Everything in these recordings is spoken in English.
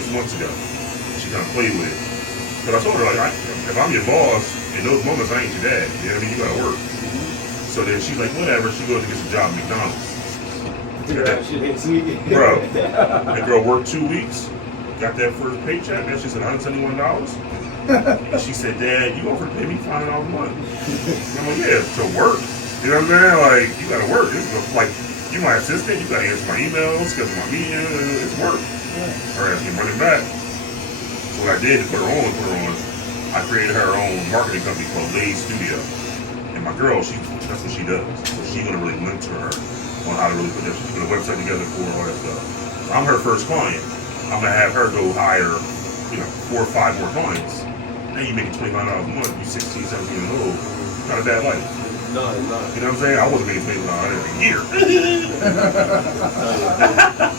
6 months ago. She kind of played with it. But I told her, like, if I'm your boss, in those moments, I ain't your dad. You know what I mean? You gotta work. So then she's like, whatever. She goes to get a job at McDonald's. Bro, that girl worked 2 weeks, got that first paycheck, and she said $171. And she said, Dad, you offered to pay me $500 a month. I'm like, yeah, to work. You know what I'm saying? Like, you gotta work. Like, you my assistant, you gotta answer my emails, schedule my meetings, it's work. Her ass can run it back. So what I did to put her on, I created her own marketing company called Lay's Studio. And my girl, that's what she does. So she's gonna really mentor her on how to really put a website together for her, all that stuff. So I'm her first client. I'm gonna have her go hire, 4 or 5 more clients. Now you making $25 a month, you 16, 17 years old. Not a bad life. No, it's not. You know what I'm saying? I wasn't making $25 a year.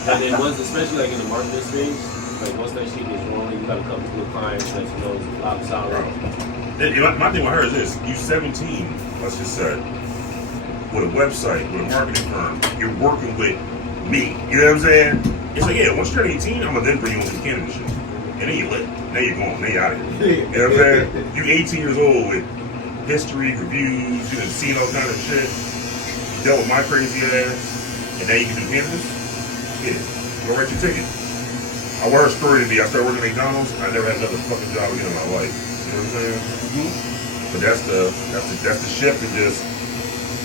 And then once, especially like in the marketing space, like once that shit gets rolling, you got a couple of clients that is a lot of solid. My thing with her is this: you 17, let's just say, with a website, with a marketing firm, you're working with me. You know what I'm saying? It's like, yeah, once you're 18, I'm gonna then bring you into the cannabis shit, and then you lit. Now you're going. Now you're out of here. You know what I'm saying? You 18 years old with history, reviews, you done seen all kind of shit, you dealt with my crazy ass, and now you can do cannabis? Yeah, go write your ticket. I wear a story today. I started working at McDonald's. I never had another fucking job again in my life. You know what I'm saying? But that's the shift, and just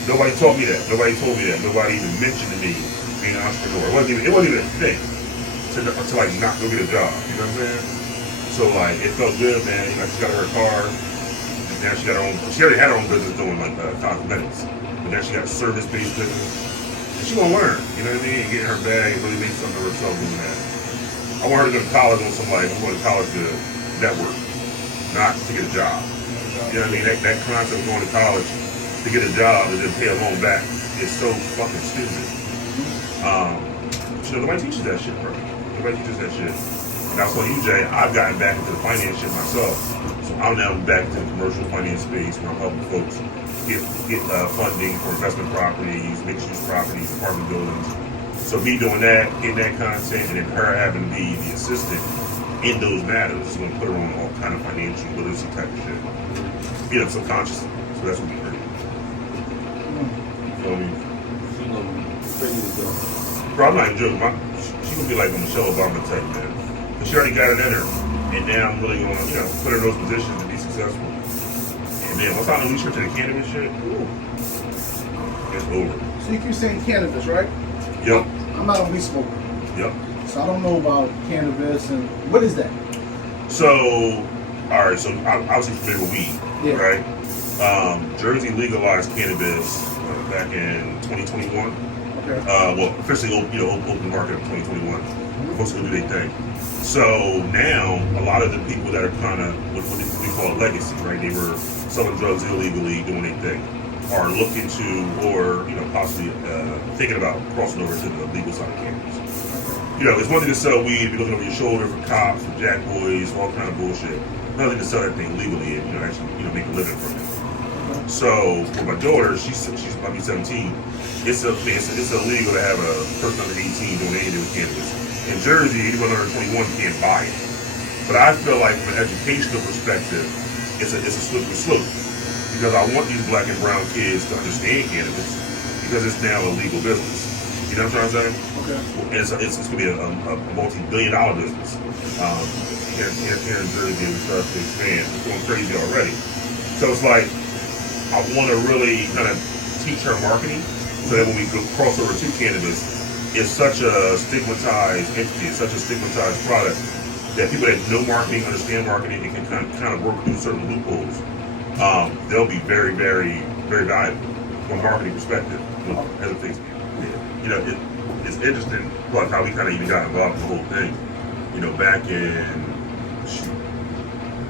nobody taught me that. Nobody told me that. Nobody even mentioned to me being an entrepreneur. It wasn't even a thing to like not go get a job. You know what I'm saying? So like it felt good, man. She got her car. Now she got her own. She already had her own business doing like cosmetics, but now she got a service-based business. And she gonna learn, you know what I mean? And get in her bag and really make something of herself doing that. I want her to go to college on some like I'm going to college to network, not to get a job. You know what I mean? That concept of going to college to get a job and then pay a loan back is so fucking stupid. Nobody teaches that shit, bro. Nobody teaches that shit. And I was telling you, Jay, I've gotten back into the finance shit myself. So I'm now back into the commercial finance space where I'm helping folks get funding for investment properties, mixed-use properties, apartment buildings. So me doing that, getting that content, and then her having to be the assistant in those matters is going to put her on all kind of financial literacy type of shit. Subconsciously. So that's what we heard. You feel me? She's going to be ready to go. Bro, I'm not even joking. She's going to be like a Michelle Obama type, man. But she already got it in her. And now I'm really going to, put her in those positions to be successful. And then once I unleash her to the cannabis shit, it's over. So you keep saying cannabis, right? Yep. I'm not a weed smoker. Yep. So I don't know about cannabis and what is that? So, all right. So I'm obviously familiar with weed, right? Jersey legalized cannabis back in 2021. Okay. Well, officially, open the market in 2021. Folks will do their thing. So now, a lot of the people that are kind of what we call legacy, right? They were selling drugs illegally, doing their thing, are looking to, or possibly thinking about crossing over to the legal side of cannabis. It's one thing to sell weed, be looking over your shoulder for cops, for jack boys, all kind of bullshit. Another thing to sell that thing legally and actually make a living from it. So for my daughter, she's about to be 17. It's illegal to have a person under 18 doing anything with cannabis. In Jersey, anyone under 21 can't buy it. But I feel like from an educational perspective, it's a slippery slope. Because I want these black and brown kids to understand cannabis because it's now a legal business. You know what I'm trying to say? Okay. And it's going to be a multi-billion-dollar business. Here in Jersey, it starts to expand. It's going crazy already. So it's like, I want to really kind of teach her marketing so that when we cross over to cannabis, it's such a stigmatized entity, it's such a stigmatized product that people that know marketing, understand marketing, and can kind of work through certain loopholes, they'll be very, very, very valuable from a marketing perspective as a thing. It's interesting like how we kind of even got involved in the whole thing. Back in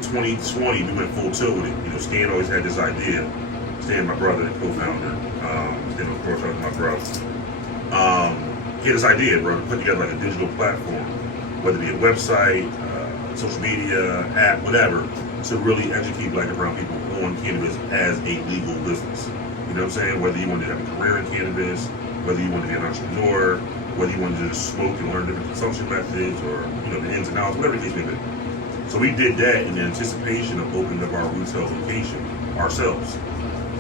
2020, we went full tilt with it. Stan always had this idea. Stan, my brother and co-founder, Stan, of course, was my brother. He had this idea, bro, to put together like a digital platform, whether it be a website, social media, app, whatever, to really educate black and brown people on cannabis as a legal business. You know what I'm saying? Whether you want to have a career in cannabis, whether you want to be an entrepreneur, whether you wanted to just smoke and learn different consumption methods or, the ins and outs, whatever the case may be. So we did that in anticipation of opening up our retail location ourselves.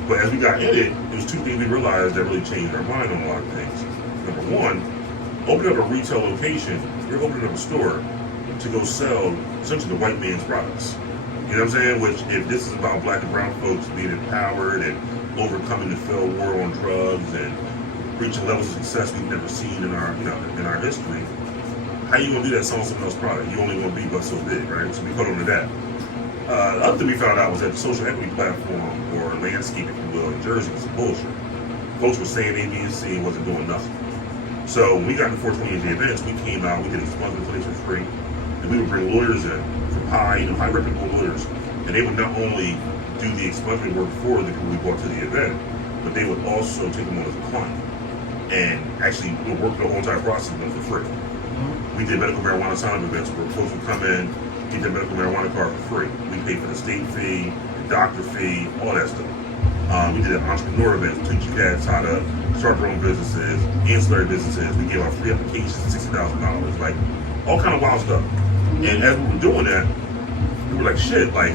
But as we got in it, there was two things we realized that really changed our mind on a lot of things. Number one, opening up a retail location, you're opening up a store to go sell essentially the white man's products. You know what I'm saying? Which, if this is about black and brown folks being empowered and overcoming the failed war on drugs and reaching levels of success we've never seen in our, in our history, how you gonna do that selling someone else's product? You only gonna be but so big, right? So we caught on to that. The other thing we found out was that the social equity platform, or landscape, if you will, in Jersey was some bullshit. Folks were saying A, B, and C wasn't doing nothing. So when we got into 420NJEvents, we came out, we did expungement clinics for free, and we would bring lawyers in from high reputable lawyers, and they would not only do the expungement work for the people we brought to the event, but they would also take them on as a client and actually work the whole entire process with them for free. We did medical marijuana sign-up events where folks would come in, get their medical marijuana card for free. We paid for the state fee, the doctor fee, all that stuff. We did an entrepreneur event to teach you guys how to start their own businesses, ancillary businesses. We gave out free applications, $60,000, like all kind of wild stuff. And as we were doing that, we were like, shit, like,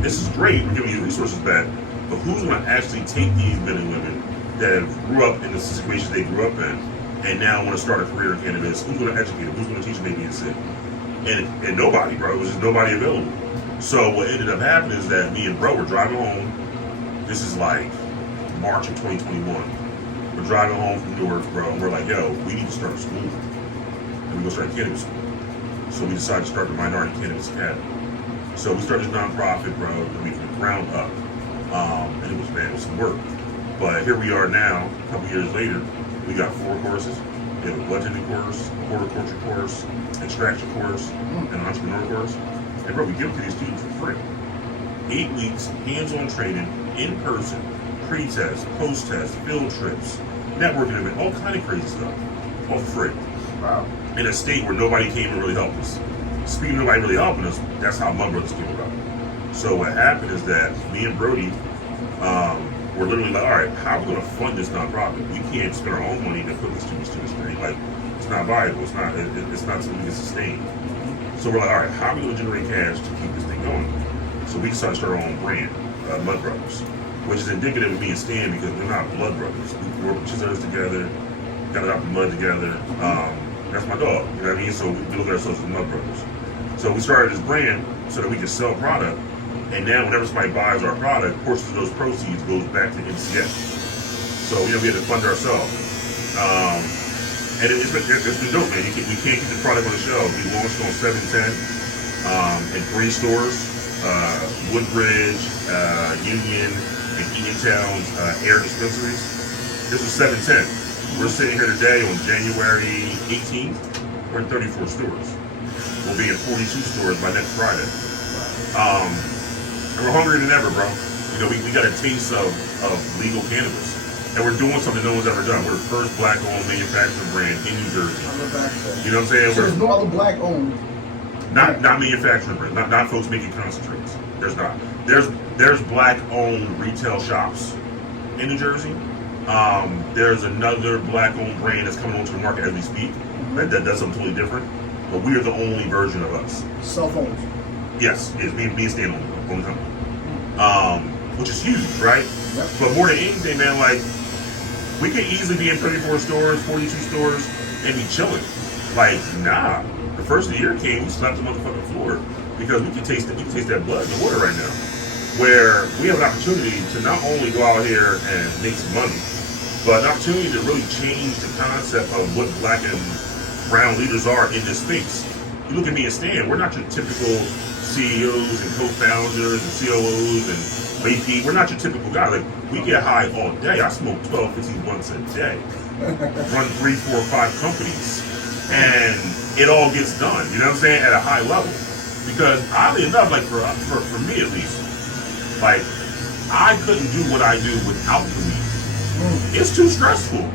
this is great, we're giving you resources back, but who's gonna actually take these men and women that grew up in the situations they grew up in and now want to start a career in cannabis? Who's gonna educate them? Who's gonna teach them A, B, and C? And nobody, bro. It was just nobody available. So what ended up happening is that me and bro were driving home. This is like March of 2021. We're driving home from Newark, bro, and we're like, yo, we need to start a school. And we go start a cannabis school. So we decided to start the Minority Cannabis Academy. So we started this nonprofit, bro, from the ground up. And it was some work. But here we are now, a couple years later. We got 4 courses. We have a budgeting course, a horticulture course, extraction course, and an entrepreneur course. And bro, we give it to these students for free. 8 weeks, hands-on training, in person, pre-test, post-test, field trips, networking event, all kind of crazy stuff, all for free. Wow. In a state where nobody came and really helped us. Speaking of nobody really helping us, that's how Mud Brothers came about. So what happened is that me and Brody were literally like, all right, how are we going to fund this nonprofit? We can't spend our own money to put these students to the street. Like, it's not viable. It's not something we can sustain. So we're like, all right, how are we going to generate cash to keep this thing going? So we decided to start our own brand, Mud Brothers, which is indicative of me and Stan because we're not blood brothers. We grew up with scissors together, got it out the mud together. That's my dog, you know what I mean? So we look at ourselves as Mud Brothers. So we started this brand so that we could sell product, and now whenever somebody buys our product, portions of those proceeds goes back to MCS. So we had to fund ourselves. And it's been dope, man. We can't keep the product on the shelf. We launched on 710 in 3 stores, Woodbridge, Union, and Eatontown's air dispensaries. This was 710. We're sitting here today on January 18th. We're in 34 stores. We'll be in 42 stores by next Friday. And we're hungrier than ever, bro. We got a taste of legal cannabis. And we're doing something no one's ever done. We're the first black-owned manufacturing brand in New Jersey. You know what I'm saying? So there's no other black-owned. Not manufacturing brand. Not folks making concentrates. There's not. There's black-owned retail shops in New Jersey. There's another black-owned brand that's coming onto the market as we speak. That does something totally different. But we are the only version of us. Self-owned. Yes, it's me and Stan only company. Which is huge, right? Yep. But more than anything, man, like, we could easily be in 34 stores, 42 stores, and be chilling. Like, nah. The first of the year came, we slapped the motherfucking floor because we can taste that blood in the water right now. Where we have an opportunity to not only go out here and make some money, but an opportunity to really change the concept of what black and brown leaders are in this space. You look at me and Stan, we're not your typical CEOs and co-founders and COOs and AP. We're not your typical guy. Like, we get high all day. I smoke 12, 15 blunts a day. Run 3, 4, 5 companies. And it all gets done, you know what I'm saying, at a high level. Because oddly enough, like for me at least, like, I couldn't do what I do without the weed. It's too stressful.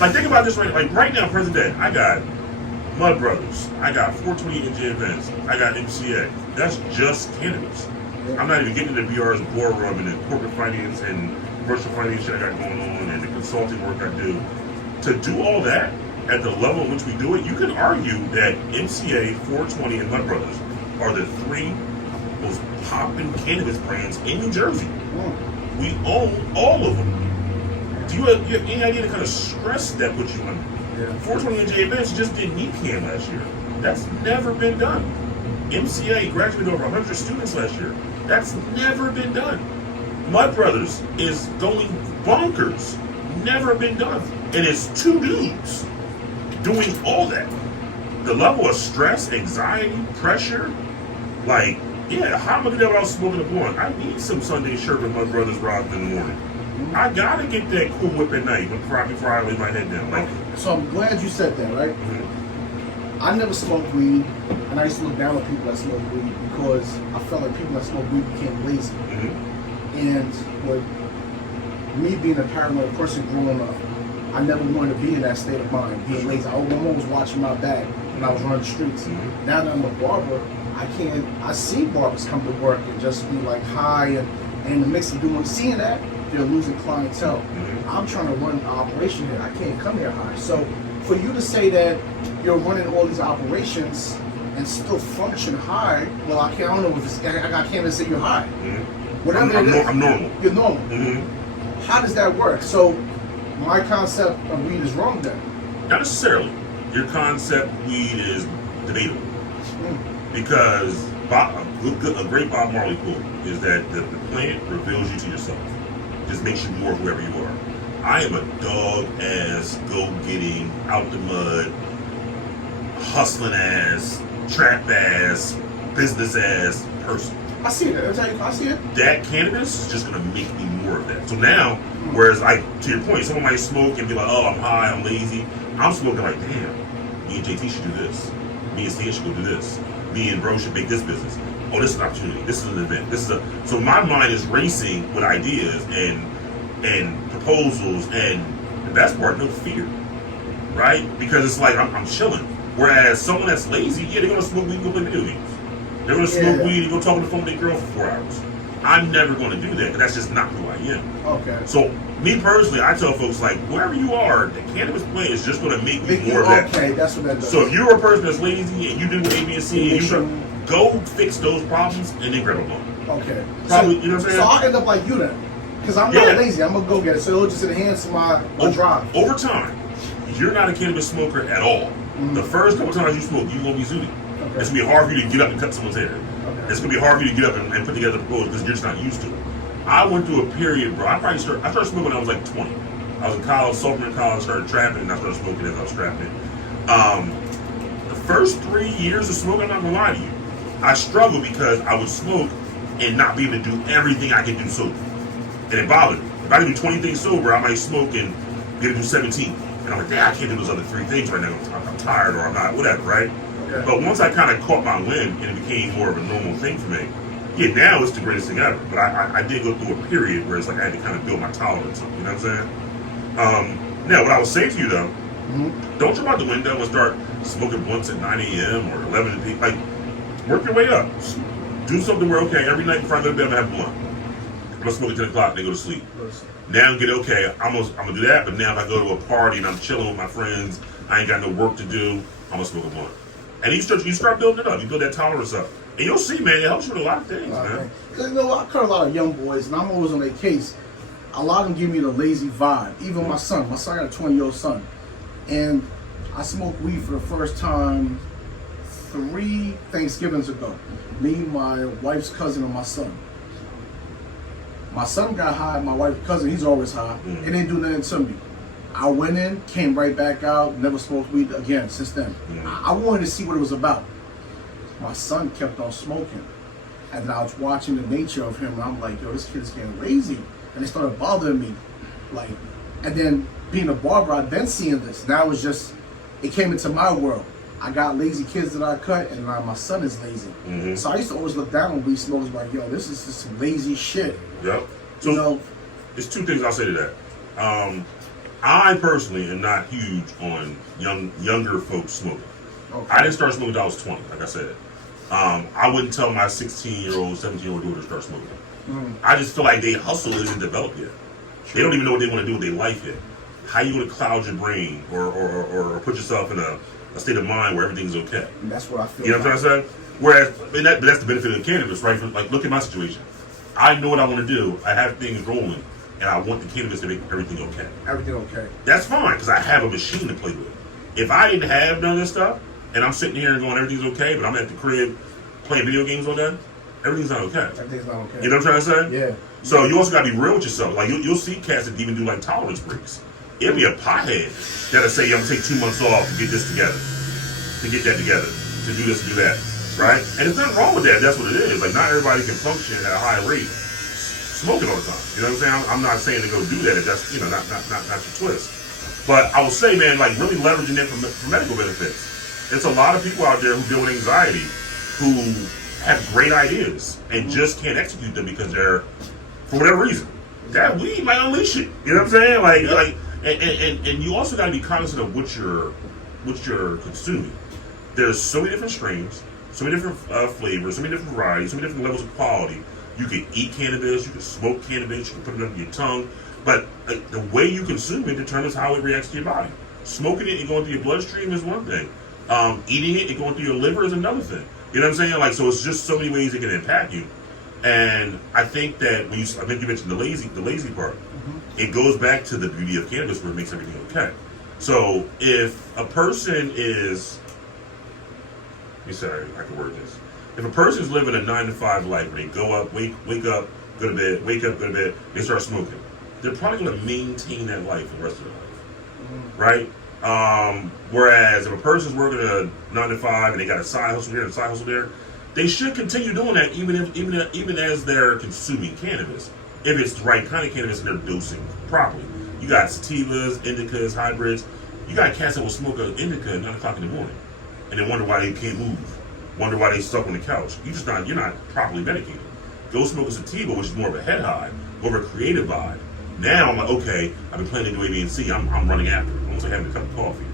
Like, think about this right now, present day, I got Mud Brothers, I got 420NJEvents, I got MCA. That's just cannabis. I'm not even getting into BR's boardroom and the corporate finance and commercial finance shit I got going on and the consulting work I do. To do all that at the level in which we do it, you can argue that MCA, 420, and Mud Brothers are the 3 most popping cannabis brands in New Jersey. We own all of them. Do you have any idea the kind of stress that puts you under? 420NJEvents just did NECAN last year. That's never been done. MCA graduated over 100 students last year. That's never been done. Mud Brothers is going bonkers. Never been done. And it's 2 dudes doing all that. The level of stress, anxiety, pressure, like, yeah, how am I gonna do without smoking a blunt? I need some Sunday shirt with Mud Brothers rosin in the morning. I gotta get that Cool Whip at night before I lay my head down. Like, so I'm glad you said that, right? I never smoked weed, and I used to look down on people that smoke weed because I felt like people that smoke weed became lazy. And with me being a paranoid person growing up, I never wanted to be in that state of mind, being lazy. I'm always watching my back when I was running the streets. Now that I'm a barber, I see barbers come to work and just be like high, and in the mix of seeing that, they're losing clientele. I'm trying to run an operation here. I can't come here high. So for you to say that you're running all these operations and still function high, well, I don't know if it's, I can't say you're high. Whatever it is, I'm normal. You're normal. How does that work? So my concept of weed is wrong then? Not necessarily. Your concept weed is debatable. Because a great Bob Marley quote is that the plant reveals you to yourself. Just makes you more of whoever you are. I am a dog-ass, go-getting, out the mud, hustling-ass, trap-ass, business-ass person. I see it. I see it. That cannabis is just going to make me more of that. So now, whereas, to your point, someone might smoke and be like, oh, I'm high, I'm lazy. I'm smoking like, damn, me and JT should do this. Me and Stan should go do this. Me and bro should make this business. Oh, this is an opportunity. This is an event. So my mind is racing with ideas and proposals, and the best part, no fear, right? Because it's like I'm chilling. Whereas someone that's lazy, yeah, they're gonna smoke weed and go play video games. They're gonna smoke weed and go talk on the phone with their girl for 4 hours. I'm never gonna do that because that's just not who I am. Okay. So me personally, I tell folks like, wherever you are, the cannabis plant is just gonna make me more of that. Okay, that's what that does. So if you're a person that's lazy and you do A, B, and C, and you go fix those problems and then grab a blunt. Okay. Probably, you know what I'm saying? So I'll end up like you then. Because I'm not lazy, I'm a go-getter, so it'll just enhance my drive. Over time, you're not a cannabis smoker at all. The first couple times you smoke, you're going to be zooty. Okay. It's going to be hard for you to get up and cut someone's hair. Okay. It's going to be hard for you to get up and put together a proposal because you're just not used to it. I went through a period, bro. I started smoking when I was like 20. I was in college, sophomore in college, started trapping, and I started smoking as I was trapping. The first 3 years of smoking, I'm not going to lie to you, I struggled because I would smoke and not be able to do everything I could do sober. And it bothered me. If I can do 20 things sober, I might smoke and get to do 17. And I'm like, damn, I can't do those other 3 things right now. I'm tired or I'm not, whatever, right? Okay. But once I kind of caught my wind and it became more of a normal thing for me, yeah, now it's the greatest thing ever. But I did go through a period where it's like I had to kind of build my tolerance up, you know what I'm saying? Now, what I would say to you though, don't jump out the window and start smoking blunts at 9 a.m. or 11 p.m. Like, work your way up. Do something where, okay, every night before I go to bed, I'm going to have a blunt. I'm gonna smoke at 10 o'clock and then go to sleep. Now I'm getting okay, I'm gonna do that, but now if I go to a party and I'm chilling with my friends, I ain't got no work to do, I'm gonna smoke a blunt. And you start building it up, you build that tolerance up. And you'll see, man, it helps you with a lot of things, man. Because, you know, I cut a lot of young boys, and I'm always on their case. A lot of them give me the lazy vibe. Even my son got a 20-year-old son. And I smoked weed for the first time 3 Thanksgivings ago. Me, my wife's cousin, and my son. My son got high, my wife's cousin, he's always high. It didn't do nothing to me. I went in, came right back out, never smoked weed again since then. I wanted to see what it was about. My son kept on smoking. And then I was watching the nature of him, and I'm like, yo, this kid's getting lazy. And it started bothering me. Like, and then being a barber, I've been seeing this. Now it's just, it came into my world. I got lazy kids that I cut, and now my son is lazy. So I used to always look down on weed smokers like, yo, this is just some lazy shit. Yep. So, you know, there's 2 things I'll say to that. I personally am not huge on younger folks smoking. Okay. I didn't start smoking until I was 20, like I said. I wouldn't tell my 16-year-old, 17-year-old daughter to start smoking. I just feel like their hustle isn't developed yet. They don't even know what they want to do with their life yet. how you going to cloud your brain or put yourself in a state of mind where everything's okay. And that's what I feel. You know what I'm trying to say? Whereas, but that's the benefit of cannabis, right? Like, look at my situation. I know what I want to do. I have things rolling, and I want the cannabis to make everything okay. Everything okay. That's fine, because I have a machine to play with. If I didn't have none of this stuff, and I'm sitting here and going, everything's okay, but I'm at the crib playing video games all day, everything's not okay. Everything's not okay. You know what I'm trying to say? Yeah. So you also got to be real with yourself. Like, you'll see cats that even do, like, tolerance breaks. It'll be a pothead that'll say, I'm going to take 2 months off to get this together, to get that together, to do this and do that, right? And there's nothing wrong with that. That's what it is. Like, not everybody can function at a high rate smoking all the time. You know what I'm saying? I'm not saying to go do that if that's, you know, not your twist. But I will say, man, like, really leveraging it for medical benefits. There's a lot of people out there who deal with anxiety who have great ideas and just can't execute them because they're, for whatever reason, that weed might unleash it. You know what I'm saying? Like, and you also got to be cognizant of what you're consuming. There's so many different strains, so many different flavors, so many different varieties, so many different levels of quality. You can eat cannabis, you can smoke cannabis, you can put it under your tongue, but the way you consume it determines how it reacts to your body. Smoking it and going through your bloodstream is one thing. Eating it and going through your liver is another thing. You know what I'm saying? Like, so it's just so many ways it can impact you. And I think that I think you mentioned the lazy part. It goes back to the beauty of cannabis where it makes everything okay. So if a person is, I can word this. If a person's living a 9-to-5 life where they go up, wake up, go to bed, wake up, go to bed, they start smoking, they're probably going to maintain that life for the rest of their life, right? Whereas if a person's working a 9-to-5 and they got a side hustle here and a side hustle there, they should continue doing that even as they're consuming cannabis, if it's the right kind of cannabis and they're dosing properly. You got sativas, indicas, hybrids. You got cats that will smoke an indica at 9 o'clock in the morning and then wonder why they can't move, wonder why they stuck on the couch. You're not properly medicated. Go smoke a sativa, which is more of a head high, more of a creative vibe. Now I'm like, okay, I've been planning to do A, B, and C. I'm running after it. Almost like having a cup of coffee.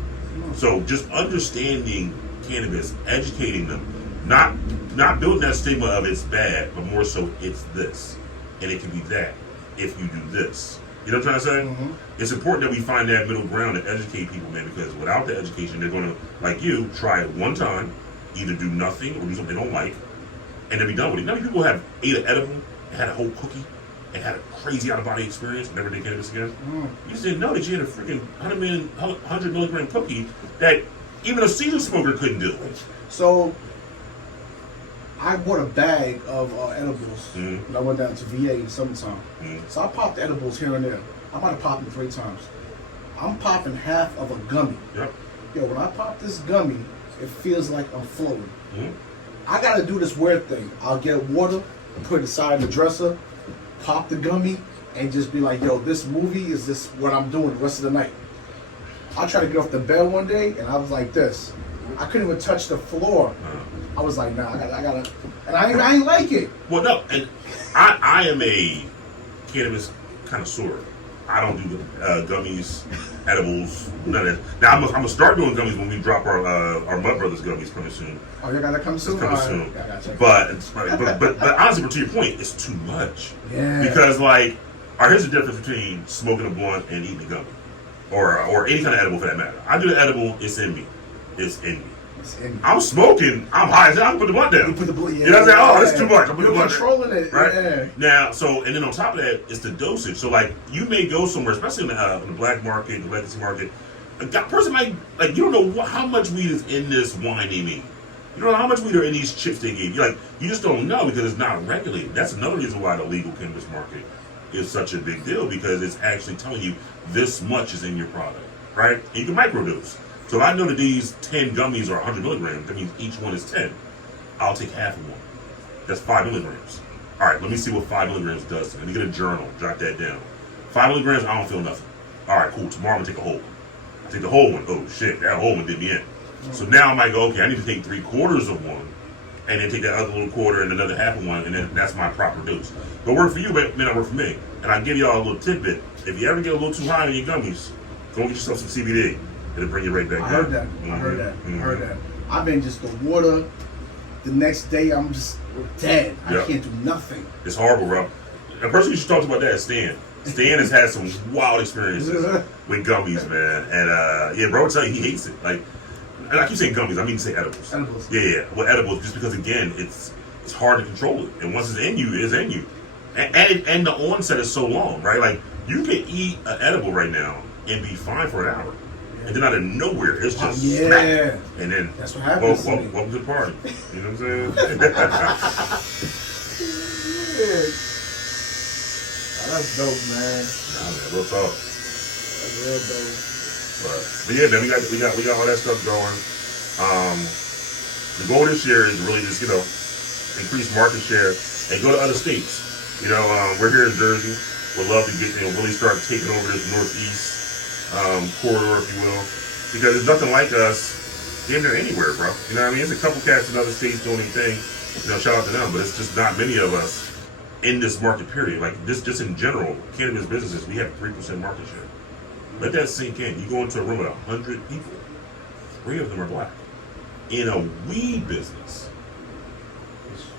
So just understanding cannabis, educating them, not building that stigma of it's bad, but more so it's this, and it can be that if you do this. You know what I'm trying to say? It's important that we find that middle ground and educate people, man, because without the education, they're going to, like you, try it one time, either do nothing or do something they don't like, and then be done with it. Now, people have ate an edible and had a whole cookie and had a crazy out-of-body experience and never did cannabis again. You just didn't know that you had a freaking 100 milligram cookie that even a seasoned smoker couldn't do. So I bought a bag of edibles when I went down to VA in the summertime. So I popped edibles here and there. I might have popped them 3 times. I'm popping half of a gummy. Yep. Yo, when I pop this gummy, it feels like I'm floating. I gotta do this weird thing. I'll get water, put it aside in the dresser, pop the gummy, and just be like, yo, this movie is this what I'm doing the rest of the night. I tried to get off the bed one day, and I was like this. I couldn't even touch the floor. I was like, nah, I gotta, and I ain't like it. Well, no, and I am a cannabis connoisseur. I don't do gummies, edibles, none of that. Now I'm gonna start doing gummies when we drop our Mud Brothers gummies coming soon. Oh, you gotta come soon. It's coming soon. But honestly, to your point, it's too much. Yeah. Because like, all right, here's the difference between smoking a blunt and eating a gummy, or any kind of edible for that matter. I do the edible. It's in me. It's in me. I'm smoking. I'm high as hell. I can put the blunt down. You put the blunt. You know what I'm saying? Oh, it's too much. I'm putting the blunt down. Controlling it, right? Yeah. Now, and then on top of that, it's the dosage. So like, you may go somewhere, especially in the black market, the legacy market. A person might like, you don't know how much weed is in this wine they made. You don't know how much weed are in these chips they gave you. You just don't know because it's not regulated. That's another reason why the legal cannabis market is such a big deal, because it's actually telling you this much is in your product, right? And you can microdose. So if I know that these 10 gummies are 100 milligrams, that means each one is 10. I'll take half of one. That's 5 milligrams. All right, let me see what 5 milligrams does. Let me get a journal, jot that down. 5 milligrams, I don't feel nothing. All right, cool. Tomorrow I'm gonna take a whole one. I take the whole one. Oh shit, that whole one did me in. So now I might go, okay, I need to take 3/4 of one, and then take that other little quarter and another half of one, and then that's my proper dose. But work for you, but it may not work for me. And I give y'all a little tidbit. If you ever get a little too high on your gummies, go get yourself some CBD. It'll bring you right back down. I heard that. I've been just the water. The next day, I'm just dead. I can't do nothing. It's horrible, bro. A person you should talk to about that is Stan. Stan has had some wild experiences with gummies, man. And yeah, bro, will tell you he hates it. Like, and I keep saying gummies, I mean to say edibles. Edibles. Yeah. Well, edibles, just because again, it's hard to control it. And once it's in you, it's in you. And the onset is so long, right? Like, you can eat an edible right now and be fine for an hour. And then out of nowhere, it's just smack. And then that's what happens. Welcome to the party. You know what I'm saying? Oh, that's dope, man. Nah, man, real talk. That's real dope. But yeah, man, we got all that stuff going. The goal this year is really just increase market share and go to other states. We're here in Jersey. We'd love to get really start taking over this northeast corridor, if you will, because there's nothing like us in there anywhere, bro. You know what I mean? There's a couple cats in other states doing their thing. Shout out to them, but it's just not many of us in this market period. Like just in general, cannabis businesses, we have 3% market share. Let that sink in. You go into a room with 100 people, 3 of them are black. In a weed business,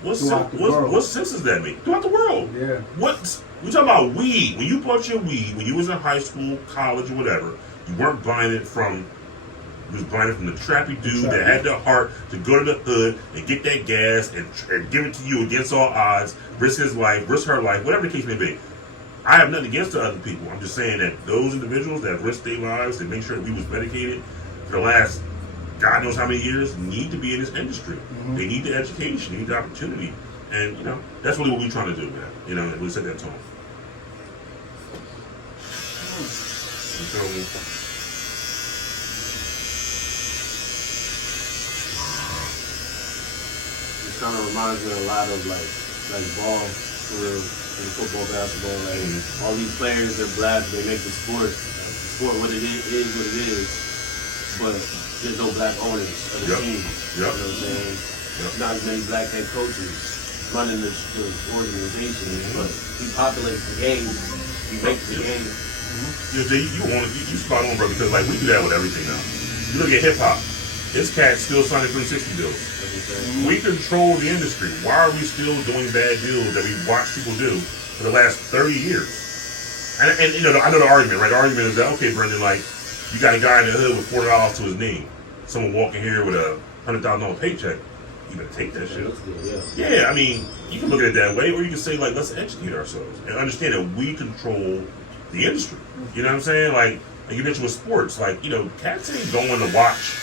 what sense does that make? Throughout the world. Yeah. We talking about weed. When you bought your weed, when you was in high school, college, or whatever, you weren't buying it from. You was buying it from the trappy dude that had the heart to go to the hood and get that gas and give it to you against all odds, risk his life, risk her life, whatever the case may be. I have nothing against the other people. I'm just saying that those individuals that risked their lives to make sure that we was medicated for the last God knows how many years need to be in this industry. Mm-hmm. They need the education, they need the opportunity. And, that's really what we're trying to do, man. And we set that tone. So, it kind of reminds me a lot of like ball, for real, in football, basketball. Like all these players, they're black, they make the sport what it is what it is. But there's no black owners of the team. You know what I'm saying? Not as many black head coaches running the organization, but he populates the game. He makes the game. You spot on, bro, because like we do that with everything now. You look at hip hop. This cat's still signing 360 deals. We control the industry. Why are we still doing bad deals that we watch people do for the last 30 years? And I know the argument, right? The argument is that, okay, Brendon, like, you got a guy in the hood with $40 to his name. Someone walking here with a $100,000 paycheck. You better take that shit. Yeah, I mean, you can look at it that way, or you can say, like, let's educate ourselves and understand that we control the industry. You know what I'm saying? Like you mentioned with sports, like, cats ain't going to watch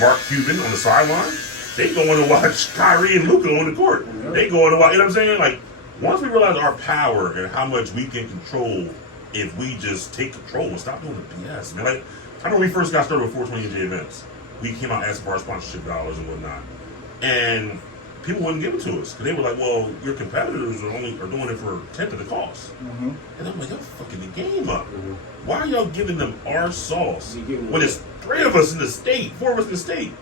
Mark Cuban on the sideline. They going to watch Kyrie and Luka on the court. They going to watch, you know what I'm saying? Like, once we realize our power and how much we can control if we just take control and stop doing the BS, man. Like, I know when we first got started with 420NJEvents, we came out asking for our sponsorship dollars and whatnot. And people wouldn't give it to us because they were like, well, your competitors are doing it for a tenth of the cost. Mm-hmm. And I'm like, y'all fucking the game up. Mm-hmm. Why are y'all giving them our sauce when it's 3 of us in the state, 4 of us in the state?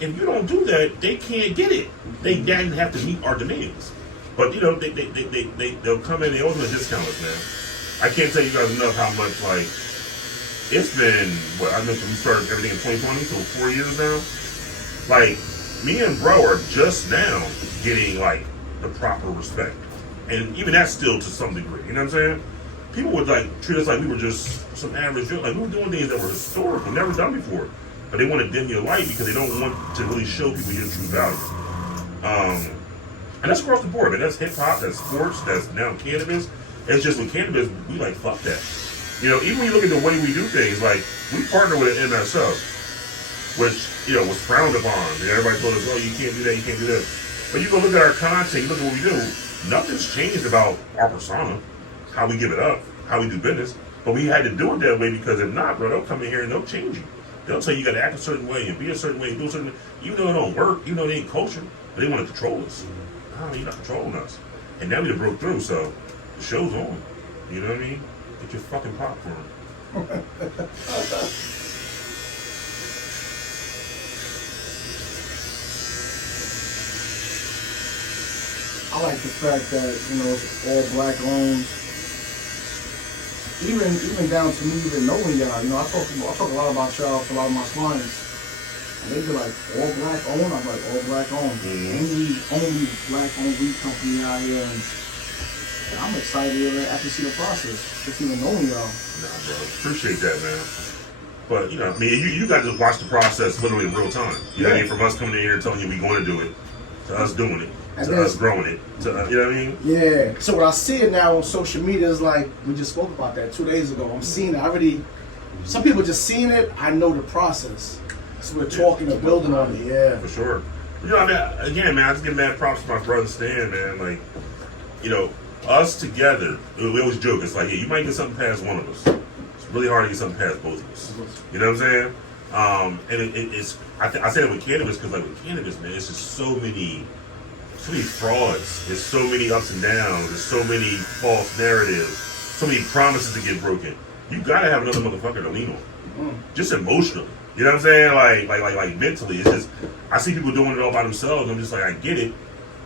If you don't do that, they can't get it. They didn't have to meet our demands. But they'll come in, they always want to discount us, man. I can't tell you guys enough how much, like, it's been, I mentioned we started everything in 2020, so 4 years now. Like, me and bro are just now getting, like, the proper respect. And even that's still to some degree, you know what I'm saying? People would, like, treat us like we were just some average, like, we were doing things that were historical, never done before. But they want to dim your light because they don't want to really show people your true value. And that's across the board, man. That's hip-hop, that's sports, that's now cannabis. It's just with cannabis, we like, fuck that. Even when you look at the way we do things, like, we partner with an MSO, which, was frowned upon. And everybody told us, oh, you can't do that, you can't do this. But you go look at our content, you look at what we do, nothing's changed about our persona, how we give it up, how we do business. But we had to do it that way because if not, bro, they'll come in here and they'll change you. They'll tell you you got to act a certain way and be a certain way and do a certain way. Even though it don't work, even though they ain't kosher, but they want to control us. No, you're not controlling us. And now we done broke through, so the show's on. You know what I mean? Get your fucking popcorn. I like the fact that, it's all black owned. Even down to me even knowing y'all, I talk a lot about y'all to a lot of my clients. And they be like, all black owned? I'm like, all black owned. Mm-hmm. Only black owned weed company out here. And I'm excited to actually see the process. Just even knowing y'all. Nah, bro. Appreciate that, man. But, you know, I mean, you got to watch the process literally in real time. You know what I mean? From us coming in here and telling you we're going to do it, to us doing it, to us growing it, to, you know what I mean? Yeah. So when I see it now on social media, it's like, we just spoke about that 2 days ago. I'm seeing it. Some people just seeing it, I know the process. So we're talking and building on it, yeah. For sure. You know, I mean, again, man, I just give mad props to my brother Stan, man. Like, you know, us together, we always joke, it's like, yeah, you might get something past one of us. It's really hard to get something past both of us. You know what I'm saying? And it's, I say that with cannabis because, like, with cannabis, man, it's just so many frauds. There's so many ups and downs. There's so many false narratives. So many promises to get broken. You gotta have another motherfucker to lean on. Just emotionally. You know what I'm saying? Like mentally. It's just, I see people doing it all by themselves. I'm just like, I get it,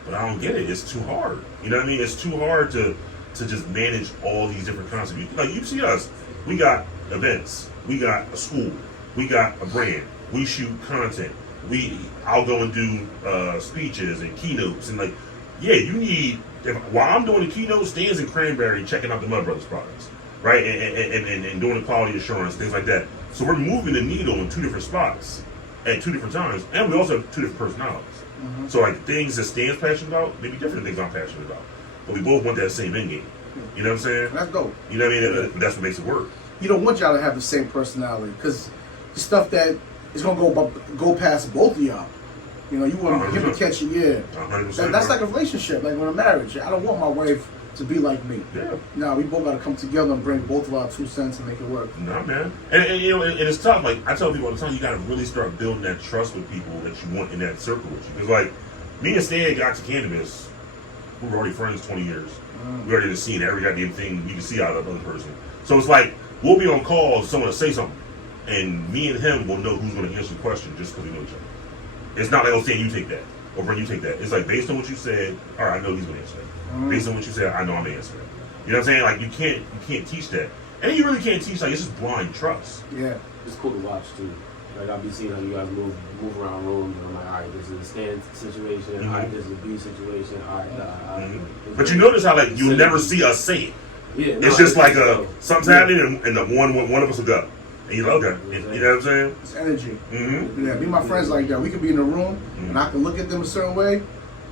but I don't get it. It's too hard. You know what I mean? It's too hard to just manage all these different concepts. Like, you see us. We got events. We got a school. We got a brand. We shoot content. I'll go and do speeches and keynotes. And, like, yeah, you need, while I'm doing the keynote, Stan's in Cranberry checking out the Mud Brothers products. Right? And doing the quality assurance, things like that. So we're moving the needle in two different spots at two different times. And we also have two different personalities. So, like, things that Stan's passionate about may be different things I'm passionate about. But we both want that same end game. You know what I'm saying? That's dope. You know what I mean? That's what makes it work. You don't want y'all to have the same personality because the stuff that is going to go past both of y'all. You know, you want him to catch you, yeah. That's like a relationship, like when a marriage. I don't want my wife to be like me. Yeah. No, we both got to come together and bring both of our 2 cents and make it work. Nah, man. And you know, and it's tough. Like, I tell people all the time, you got to really start building that trust with people that you want in that circle with you. Because, like, me and Stan got to cannabis. We were already friends 20 years. We already just seen every goddamn thing you can see out of the other person. So it's like, we'll be on call, someone will say something, and me and him will know who's going to answer the question just because we know each other. It's not like, oh, Stan, you take that, or Brendon, you take that. It's like, based on what you said, all right, I know he's going to answer that. Based on what you said, I know I'm answering. You know what I'm saying? Like, you can't teach that. And you really can't teach, like, it's just blind trust. Yeah. It's cool to watch, too. Like, I'll be seeing how you guys move around rooms, and I'm like, all right, this is a stand situation, all right, this is a B situation, all right, But you notice how, like, you'll never see us say it. Yeah, it's just like something's happening, and the one of us will go. And you're like, okay. You know what I'm saying? It's energy. Yeah, me and my friends like that. We could be in a room, and I can look at them a certain way,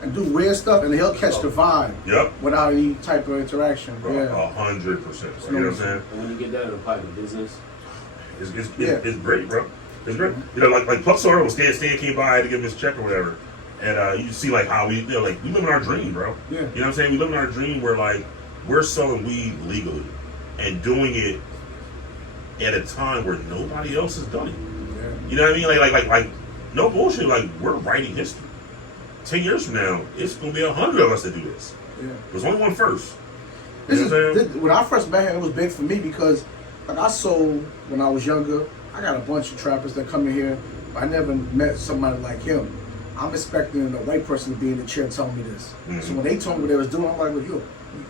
and do weird stuff, and he'll catch the vibe. Yep. Without any type of interaction. Bro, yeah. 100%. You know what I'm saying? And when you get that in a private business, it's great, bro. It's great. You know, like Pluckcutz when Stan came by, I had to give him his check or whatever. And you see, like, how we, you know, like, we live in our dream, bro. Yeah. You know what I'm saying? We live in our dream where, like, we're selling weed legally and doing it at a time where nobody else has done it. Yeah. You know what I mean? Like, no bullshit. Like, we're writing history. 10 years from now, it's going to be 100 of us that do this. Yeah. There's only one first. When I first met him, it was big for me because, like, I sold when I was younger. I got a bunch of trappers that come in here. But I never met somebody like him. I'm expecting a white person to be in the chair telling me this. So when they told me what they was doing, I'm like, well,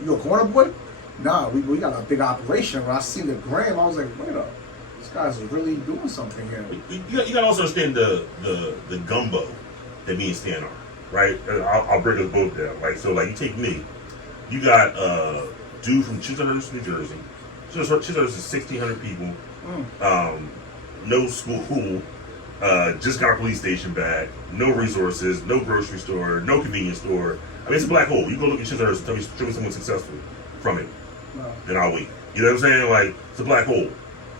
you a corner boy? Nah, we got a big operation. When I seen the gram, I was like, wait up. This guy's really doing something here. You got to also understand the gumbo that me and Stan are. Right, I'll break us both down. Like, so, like, you take me. You got dude from Chislehurst, New Jersey. Chislehurst is 1,600 people. No school. Just got a police station back. No resources. No grocery store. No convenience store. I mean, it's a black hole. You go look at Chislehurst and show me someone successful from it. Then I'll wait. You know what I'm saying? Like, it's a black hole.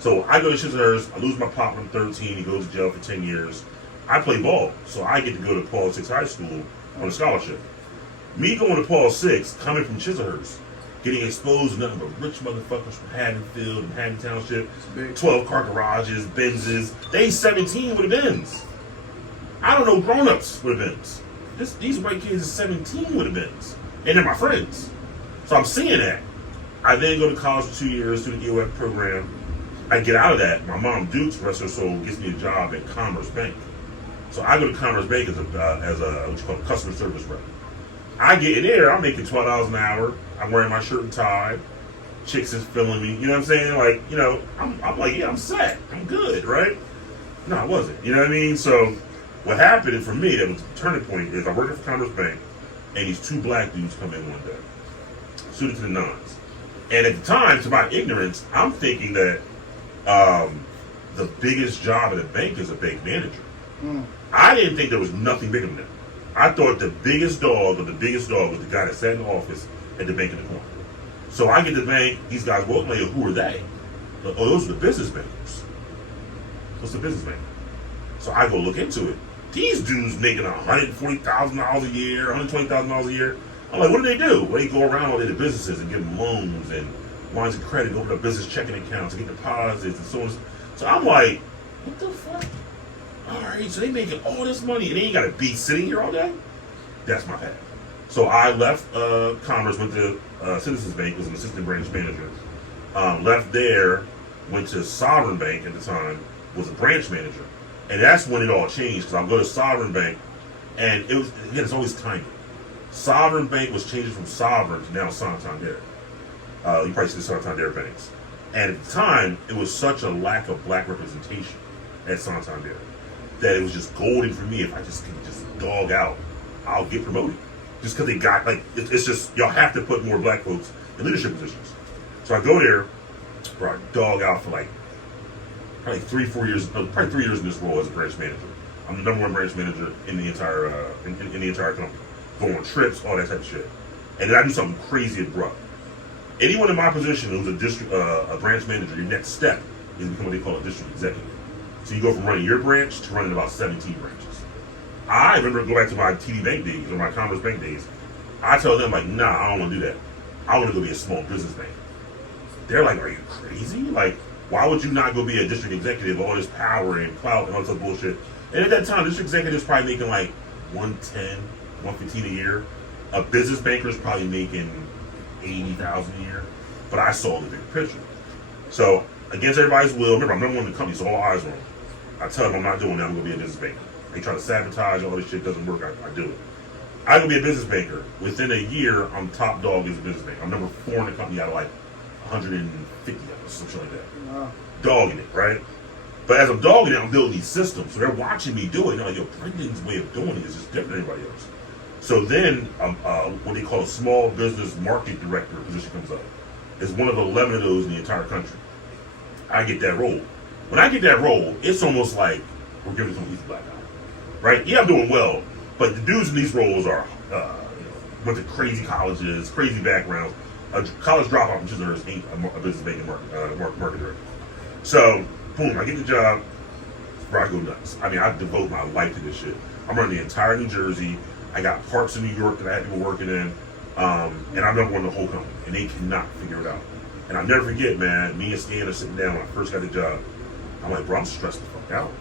So I go to Chislehurst. I lose my pop when I'm 13. He goes to jail for 10 years. I play ball, so I get to go to Paul 6 High School on a scholarship. Me going to Paul 6, coming from Chislehurst, getting exposed to nothing but rich motherfuckers from Haddonfield and Haddon Township, 12-car garages, Benzes. They 17 with a Benz. I don't know grown-ups with a Benz. These white kids are 17 with a Benz, and they're my friends. So I'm seeing that. I then go to college for 2 years, do the EOF program. I get out of that. My mom, Dukes, rest her soul, gets me a job at Commerce Bank. So I go to Commerce Bank as a what you call a customer service rep. I get in there, I'm making $12 an hour. I'm wearing my shirt and tie. Chicks is feeling me. You know what I'm saying? Like, you know, I'm like, yeah, I'm set. I'm good, right? No, I wasn't. You know what I mean? So what happened for me, that was the turning point, is I worked at Commerce Bank, and these two black dudes come in one day. suited to the nines. And at the time, to my ignorance, I'm thinking that the biggest job at a bank is a bank manager. I didn't think there was nothing bigger than that. I thought the biggest dog was the guy that sat in the office at the bank in the corner. So I get to the bank, these guys walk like, who are they? Oh, those are the business bankers. What's the business banker? So I go look into it. These dudes making $140,000 a year, $120,000 a year. I'm like, what do they do? Well, they go around all the businesses and give them loans and lines of credit, open up business checking accounts and get deposits and so on. So I'm like, what the fuck? All right, so they making all this money and they ain't got to be sitting here all day? That's my path. So I left Commerce, went to Citizens Bank, was an assistant branch manager. Left there, went to Sovereign Bank at the time, was a branch manager. And that's when it all changed, because I'll go to Sovereign Bank, and it was, again, it's always timing. Sovereign Bank was changing from Sovereign to now Santander. You probably see the Santander banks. And at the time, it was such a lack of black representation at Santander that it was just golden for me. If I just can just dog out, I'll get promoted. Just because they got, like, it's just, y'all have to put more black folks in leadership positions. So I go there, bro, I dog out for like, probably 3 years in this role as a branch manager. I'm the #1 branch manager in the entire in the entire company. Go on trips, all that type of shit. And then I do something crazy abrupt. Anyone in my position who's a branch manager, your next step is become what they call a district executive. So you go from running your branch to running about 17 branches. I remember go back to my TD Bank days or my Commerce Bank days. I tell them like, nah, I don't want to do that. I want to go be a small business bank. They're like, are you crazy? Like, why would you not go be a district executive with all this power and clout and all this other bullshit? And at that time, district executives probably making like 110, 115 a year. A business banker is probably making 80,000 a year. But I saw the bigger picture. So against everybody's will, remember I'm #1 in the company, so all eyes on me. I tell them I'm not doing that. I'm gonna be a business banker. They try to sabotage all this shit, doesn't work. I do it. I'm gonna be a business banker. Within a year, I'm top dog as a business banker. I'm #4 in the company out of like 150 of us, something like that. Wow. Dogging it, right? But as I'm dogging it, I'm building these systems. So they're watching me do it. They're like, yo, Brendon's way of doing it is just different than everybody else. So then, what they call a small business market director position comes up. It's one of 11 of those in the entire country. I get that role. When I get that role, it's almost like we're giving some of these black guys, right? Yeah, I'm doing well, but the dudes in these roles are, went to crazy colleges, crazy backgrounds. A college dropout from Chisholm ain't a business banking market director. So, boom, I get the job, bro, I go nuts. I mean, I devote my life to this shit. I'm running the entire New Jersey. I got parts in New York that I had people working in, and I'm #1 in the whole company, and they cannot figure it out. And I'll never forget, man, me and Stan are sitting down when I first got the job. I'm like, bro, I'm stressed the fuck out.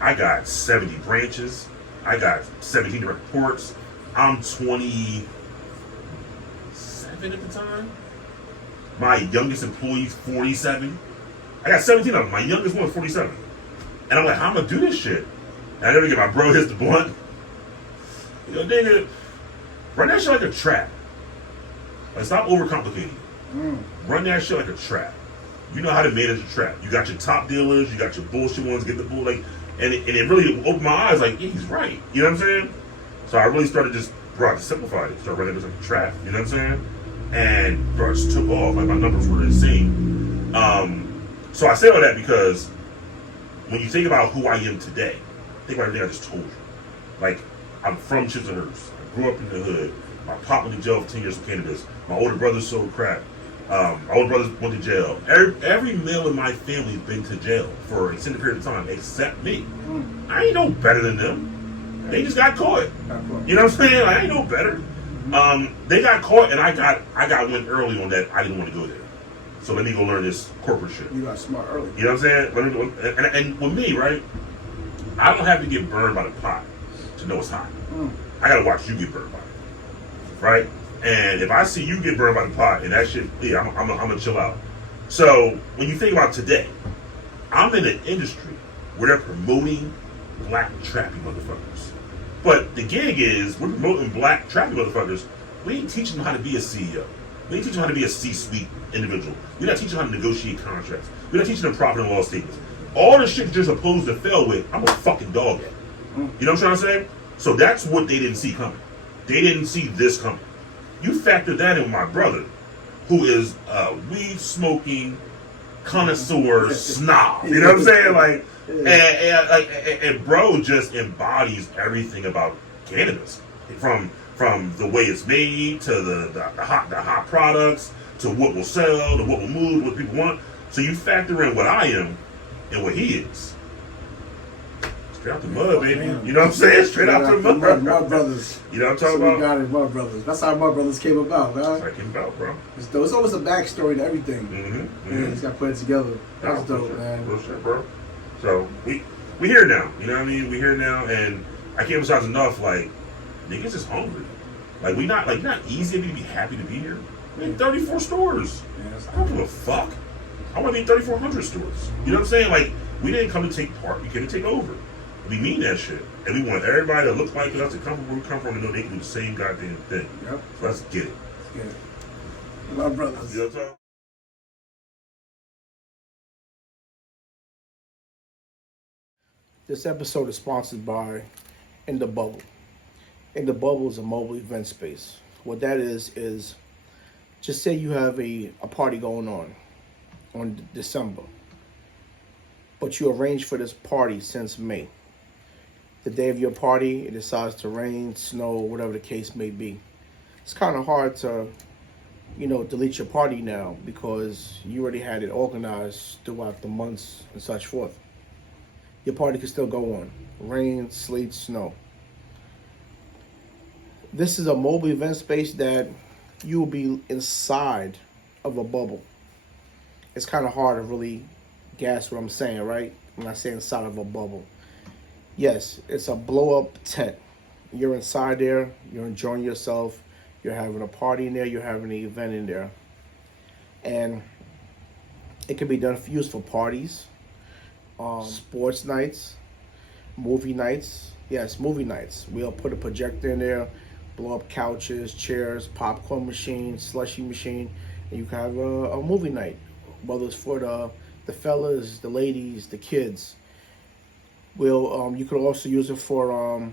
I got 70 branches. I got 17 direct reports. I'm 27 at the time. My youngest employee's 47. I got 17 of them. My youngest one's 47. And I'm like, how am I gonna do this shit? And I never get my bro hits the blunt. Yo, nigga, run that shit like a trap. Like, stop overcomplicating it. Run that shit like a trap. You know how to manage a trap. You got your top dealers, you got your bullshit ones, get the bull, like, and it really opened my eyes, like, yeah, he's right. You know what I'm saying? So I really started just, bro, I just simplified it. Started running this like a trap. You know what I'm saying? And, bro, it just took off. Like, my numbers were insane. So I say all that because when you think about who I am today, think about everything I just told you. Like, I'm from Chislehurst. I grew up in the hood. My pop went to jail for 10 years for cannabis. My older brother sold crack. My older brother went to jail. Every male in my family's been to jail for an extended period of time, except me. I ain't no better than them. They just got caught. You know what I'm saying? I ain't no better. They got caught, and I got went early on that. I didn't want to go there. So let me go learn this corporate shit. You got smart early. You know what I'm saying? And with me, right? I don't have to get burned by the pot to know it's hot. I gotta watch you get burned by it, right? And if I see you get burned by the pot and that shit, yeah, I'm gonna chill out. So when you think about today, I'm in an industry where they're promoting black trappy motherfuckers. But the gig is we're promoting black trappy motherfuckers. We ain't teaching them how to be a CEO. We ain't teaching them how to be a C-suite individual. We're not teaching them how to negotiate contracts. We're not teaching them profit and loss statements. All the shit you're supposed to fail with, I'm a fucking dog at. You know what I'm trying to say? So that's what they didn't see coming. They didn't see this coming. You factor that in with my brother. who is a weed smoking connoisseur snob. You know what I'm saying? Like, and bro just embodies everything about cannabis, from the way it's made to the hot products to what will sell to what will move, what people want. So you factor in what I am and what he is. Straight out the mud, baby. You know what I'm saying? Straight out the mud. Mud Brothers. You know what I'm talking about? We got it, Mud Brothers. That's how Mud Brothers came about, huh? That's how it came about, bro. It's dope. It's always a backstory to everything. Yeah, he's got to put it together. That's dope, sure, man. For sure, bro. So we here now. You know what I mean? We here now, and I can't emphasize enough. Like, niggas is hungry. Like, we not easy to be happy to be here. I mean, 34 stores. Yeah, I don't give a fuck. I want to be 3,400 stores. You know what I'm saying? Like, we didn't come to take part. We came to take over. We mean that shit. And we want everybody to look like us, to come from where we come from, and know they can do the same goddamn thing. Yep. So let's get it. Let's get it. Mud Brothers. You know what I'm saying? This episode is sponsored by In the Bubble. In the Bubble is a mobile event space. What that is just say you have a party going on December, but you arranged for this party since May. The day of your party, it decides to rain, snow, whatever the case may be. It's kind of hard to, delete your party now because you already had it organized throughout the months and such forth. Your party can still go on. Rain, sleet, snow. This is a mobile event space that you will be inside of a bubble. It's kind of hard to really guess what I'm saying, right? When I say inside of a bubble. Yes, it's a blow-up tent. You're inside there. You're enjoying yourself. You're having a party in there. You're having an event in there. And it can be used for parties, sports nights, movie nights. Yes, movie nights. We'll put a projector in there, blow up couches, chairs, popcorn machine, slushy machine, and you can have a movie night. Whether it's for the fellas, the ladies, the kids. You could also use it for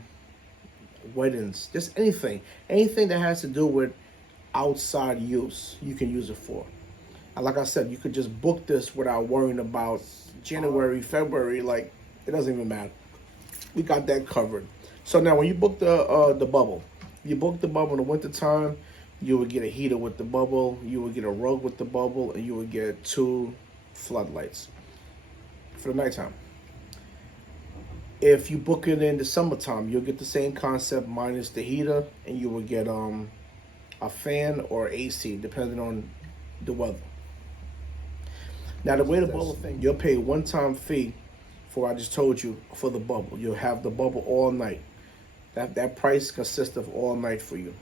weddings, just anything that has to do with outside use. You can use it for. And like I said, you could just book this without worrying about January, February. Like, it doesn't even matter. We got that covered. So now, when you book the bubble, you book the bubble in the wintertime, you would get a heater with the bubble, you would get a rug with the bubble, and you would get 2 floodlights for the nighttime. If you book it in the summertime, you'll get the same concept minus the heater, and you will get a fan or AC, depending on the weather. Now, the way the bubble thing, you'll pay a one-time fee for, I just told you, for the bubble. You'll have the bubble all night. That price consists of all night for you.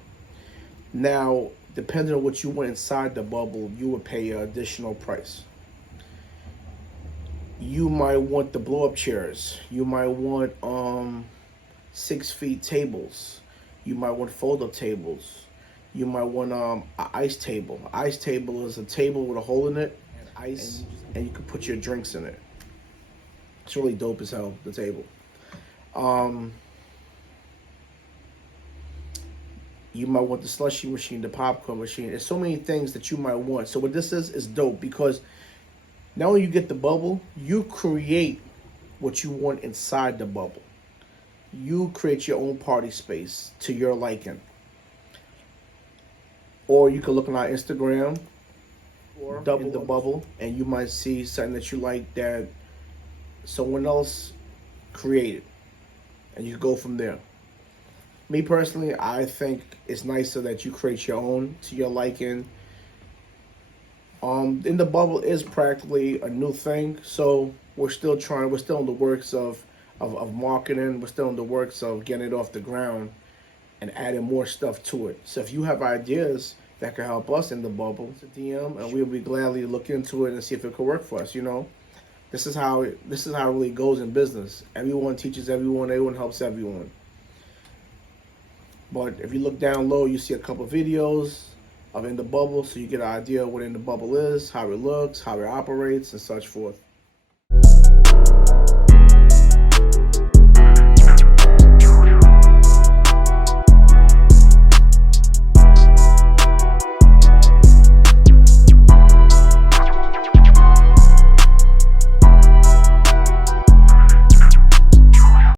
Now, depending on what you want inside the bubble, you would pay an additional price. You might want the blow-up chairs. You might want 6 feet tables. You might want fold-up tables. You might want an ice table. An ice table is a table with a hole in it, and ice, and you can put your drinks in it. It's really dope as hell, the table. You might want the slushy machine, the popcorn machine. There's so many things that you might want. So what this is dope because now when you get the bubble, you create what you want inside the bubble. You create your own party space to your liking. Or you can look on our Instagram or in the bubble, and you might see something that you like that someone else created. And you go from there. Me personally, I think it's nicer that you create your own to your liking. In the bubble is practically a new thing, so we're still in the works of marketing. We're still in the works of getting it off the ground and adding more stuff to it. So if you have ideas that can help us in the bubble, it's a DM, and we'll be gladly look into it and see if it could work for us. This is how it really goes in business. Everyone teaches everyone. Everyone helps everyone. But if you look down low, you see a couple videos of In the Bubble, so you get an idea of what In the Bubble is, how it looks, how it operates, and such forth.